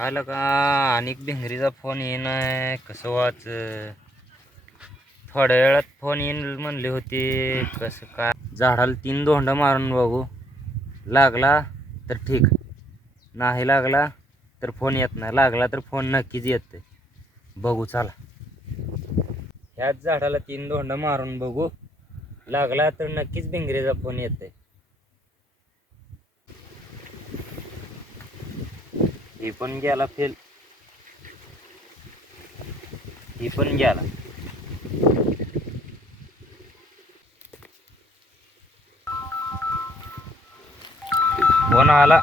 आलं का? अनेक भिंगरीचा फोन येईन कसं वाच? थोड्या वेळात फोन येईल म्हणले होते. कसं काय? झाडाला तीन धोंडा मारून बघू. लागला तर ठीक. नाही लागला तर फोन येत नाही. लागला तर फोन नक्कीच येत बघू चला. ह्याच झाडाला तीन धोंडा मारून बघू. लागला तर नक्कीच भिंगरीचा फोन येते हे पण गेला फेल ही पण गेला. फोन आला?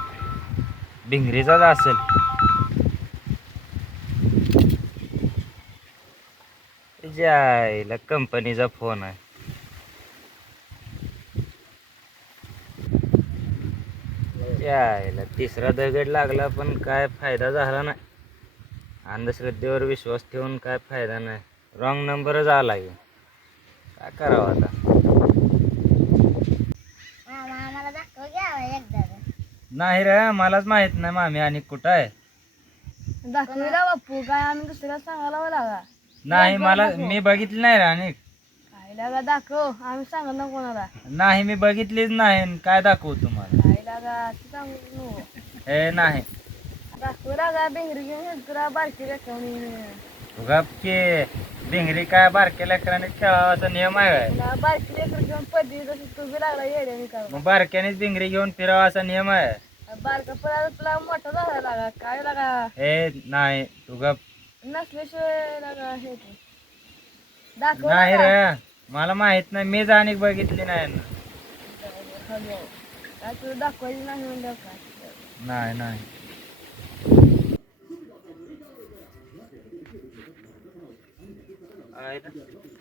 भिंगरीचाच असेल. जायला कंपनीचा फोन आहे. यायला तिसरा दगड लागला पण काय फायदा झाला नाही. अंधश्रद्धेवर विश्वास ठेवून काय फायदा नाही. रॉंग नंबरच आला की. काय करावं आता? नाही रे मलाच माहीत नाही मामी आणि कुठं आहे. दाखवला बाप्पू काय आम्ही दुसऱ्या सांगायला लागा. नाही मला मी बघितली नाही रे आणि. काय लागा दाखव आम्ही सांगत ना कोणाला. नाही मी बघितलीच नाही काय दाखवू तुम्हाला? सांगू. हे नाही दाखवू बेंगरी घेऊन तुला बारकी दाखवणी गपके भिंगरी काय बारक्या लेकराने खेळावा असा नियम आहे काय? तुला बारकी लेकर घेऊन पडली तशी तू बी लागला येड्याने का मग बारक्यानेच भिंगरी घेऊन फिरावा असा नियम आहे बारका पडा तुला मोठा झाला लागा काय लागा हे नाही तू गप नसल्याशिवाय लागा हे ते. दाखव नाही. रे मला माहीत नाही मीच आणि बघितली नाही ना. काय तुला नाही काय नाही नाही.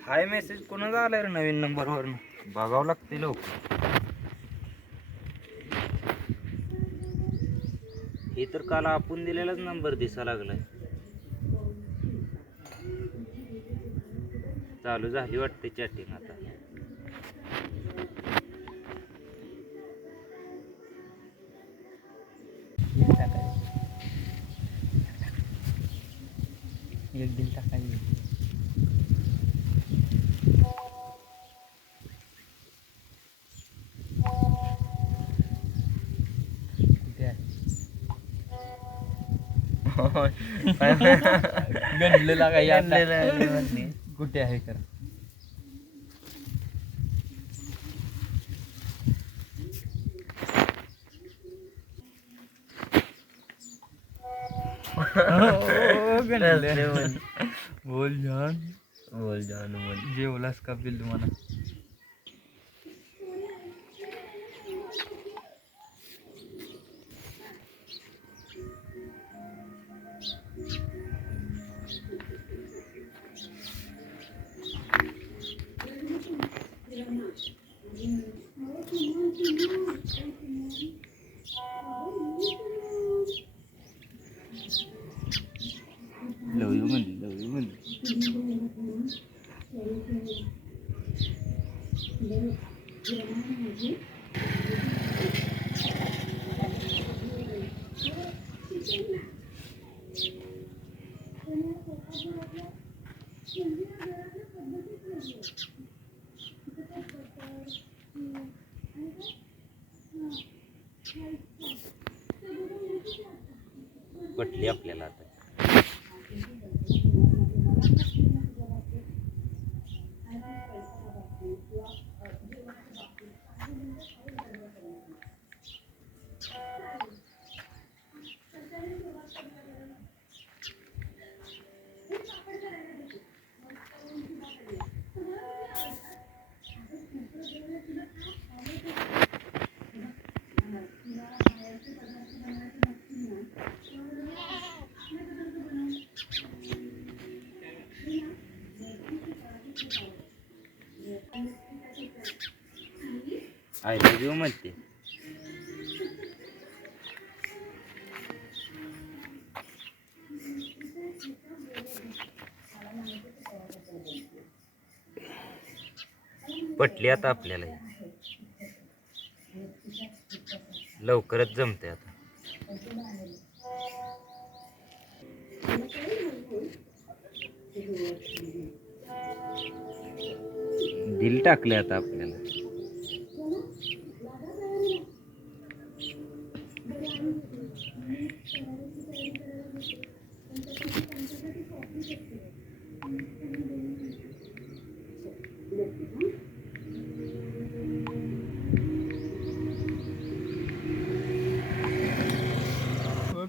हाय मेसेज कोणाचा आलाय रे नवीन नंबरवर बघावं लागते लोक हे तर काल आपण दिलेलाच नंबर दिसा लागलाय. चालू झाली वाटते चॅटिंग आता. दिन टाकायची गणलेला काही आता. कुठे आहे कर बोल जान बोल जान बोल जेवलास का बिल म्हणा पटली आपल्याला आता. आय लव्ह यू म्हणते. पटली आता आपल्याला लवकरच जमते आता. दिल टाकले आता आपल्याला.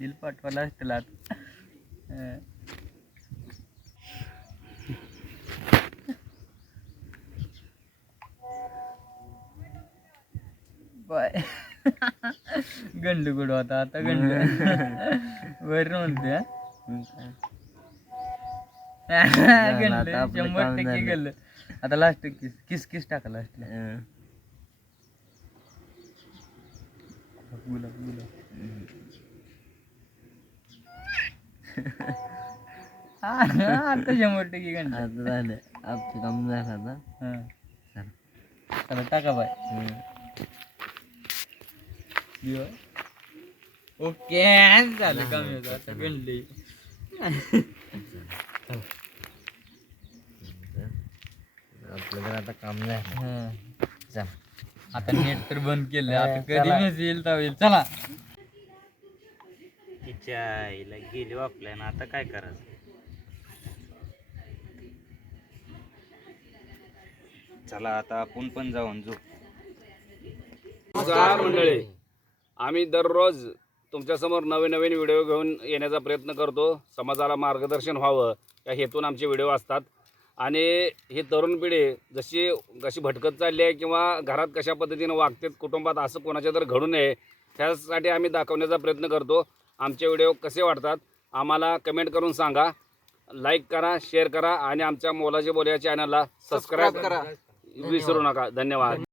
दिल पाठवायला असतील आता. बाय. गंड गुड होता आता गंड. वर म्हणते? गंड शंभर टक्के गल्ल आता लास्ट किस किस किस टाका लास्ट गुलाब गुलाब. आता शंभर टक्के गंड झालं. आमचं काम झालं आता. हा. चला. टाका बाय. ओके झालं कमी होतं आता. गणले आपलं तर आता काम झालं. चल. आता नेट तर बंद केलं. आता कधी मेसेज येईल तर येईल. चला. तिच्या आईला गेली आपल्याला आता काय करायचं? चला आता आपण पण जाऊन झोप. मंडळी. आम्ही दररोज तुमच्यासमोर नवीन नवीन व्हिडिओ घेऊन येण्याचा प्रयत्न करतो. समाजाला मार्गदर्शन व्हावं या हेतून आमचे व्हिडिओ असतात. आणि ही तरुण पिढी जशी कशी भटकत चालली आहे किंवा घरात कशा पद्धतीनं वागतात कुटुंबात असं कोणाच्या तर घडू नये त्यासाठी आम्ही दाखवण्याचा प्रयत्न करतो. आमचे व्हिडिओ कसे वाटतात आम्हाला कमेंट करून सांगा. लाईक करा शेअर करा आणि आमच्या मोलाचे बोल या चॅनलला सबस्क्राईब करा. विसरू नका. धन्यवाद.